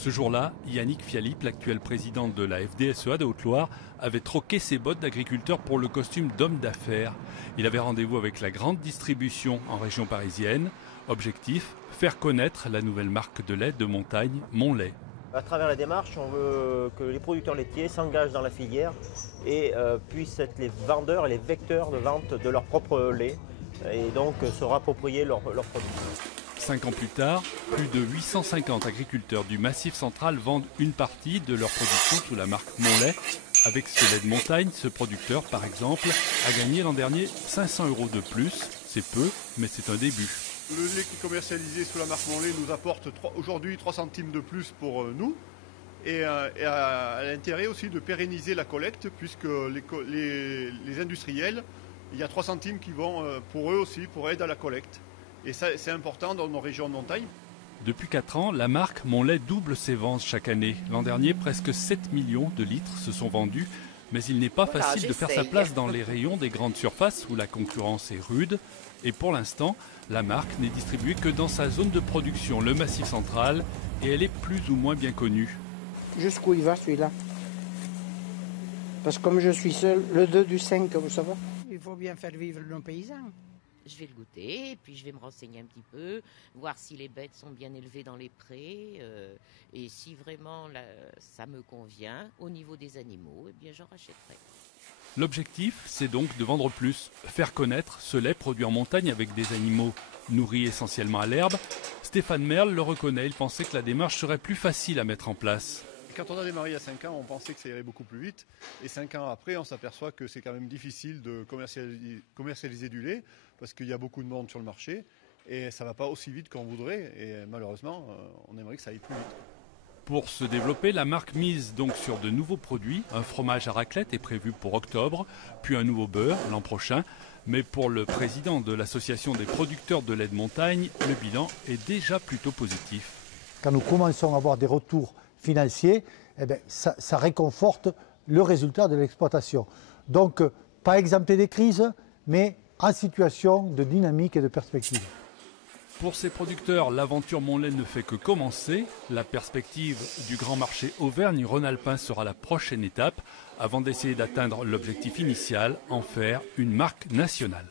Ce jour-là, Yannick Fialip, l'actuel président de la FDSEA de Haute-Loire, avait troqué ses bottes d'agriculteur pour le costume d'homme d'affaires. Il avait rendez-vous avec la grande distribution en région parisienne. Objectif, faire connaître la nouvelle marque de lait de montagne, Monlait. À travers la démarche, on veut que les producteurs laitiers s'engagent dans la filière et puissent être les vendeurs et les vecteurs de vente de leur propre lait et donc se rapproprier leurs produits. 5 ans plus tard, plus de 850 agriculteurs du Massif central vendent une partie de leur production sous la marque Monlait. Avec ce lait de montagne, ce producteur, par exemple, a gagné l'an dernier 500 € de plus. C'est peu, mais c'est un début. Le lait qui est commercialisé sous la marque Monlait nous apporte aujourd'hui 3 centimes de plus pour nous. Et a l'intérêt aussi de pérenniser la collecte, puisque les industriels, il y a 3 centimes qui vont pour eux aussi, pour aider à la collecte. Et ça, c'est important dans nos régions de montagne. Depuis 4 ans, la marque Monlait double ses ventes chaque année. L'an dernier, presque 7 millions de litres se sont vendus. Mais il n'est pas facile de faire sa place dans les rayons des grandes surfaces où la concurrence est rude. Et pour l'instant, la marque n'est distribuée que dans sa zone de production, le Massif central, et elle est plus ou moins bien connue. Jusqu'où il va celui-là? Parce que comme je suis seul, le 2 du 5, vous savez. Il faut bien faire vivre nos paysans. Je vais le goûter, et puis je vais me renseigner un petit peu, voir si les bêtes sont bien élevées dans les prés, et si vraiment ça me convient au niveau des animaux, eh bien j'en rachèterai. L'objectif, c'est donc de vendre plus, faire connaître ce lait produit en montagne avec des animaux nourris essentiellement à l'herbe. Stéphane Merle le reconnaît, il pensait que la démarche serait plus facile à mettre en place. Quand on a démarré il y a 5 ans, on pensait que ça irait beaucoup plus vite. Et 5 ans après, on s'aperçoit que c'est quand même difficile de commercialiser du lait parce qu'il y a beaucoup de monde sur le marché et ça ne va pas aussi vite qu'on voudrait. Et malheureusement, on aimerait que ça aille plus vite. Pour se développer, la marque mise donc sur de nouveaux produits. Un fromage à raclette est prévu pour octobre, puis un nouveau beurre l'an prochain. Mais pour le président de l'association des producteurs de lait de montagne, le bilan est déjà plutôt positif. Quand nous commençons à avoir des retours financiers, eh bien, ça réconforte le résultat de l'exploitation. Donc, pas exempté des crises, mais en situation de dynamique et de perspective. Pour ces producteurs, l'aventure Monlait ne fait que commencer. La perspective du grand marché Auvergne-Rhône-Alpin sera la prochaine étape avant d'essayer d'atteindre l'objectif initial, en faire une marque nationale.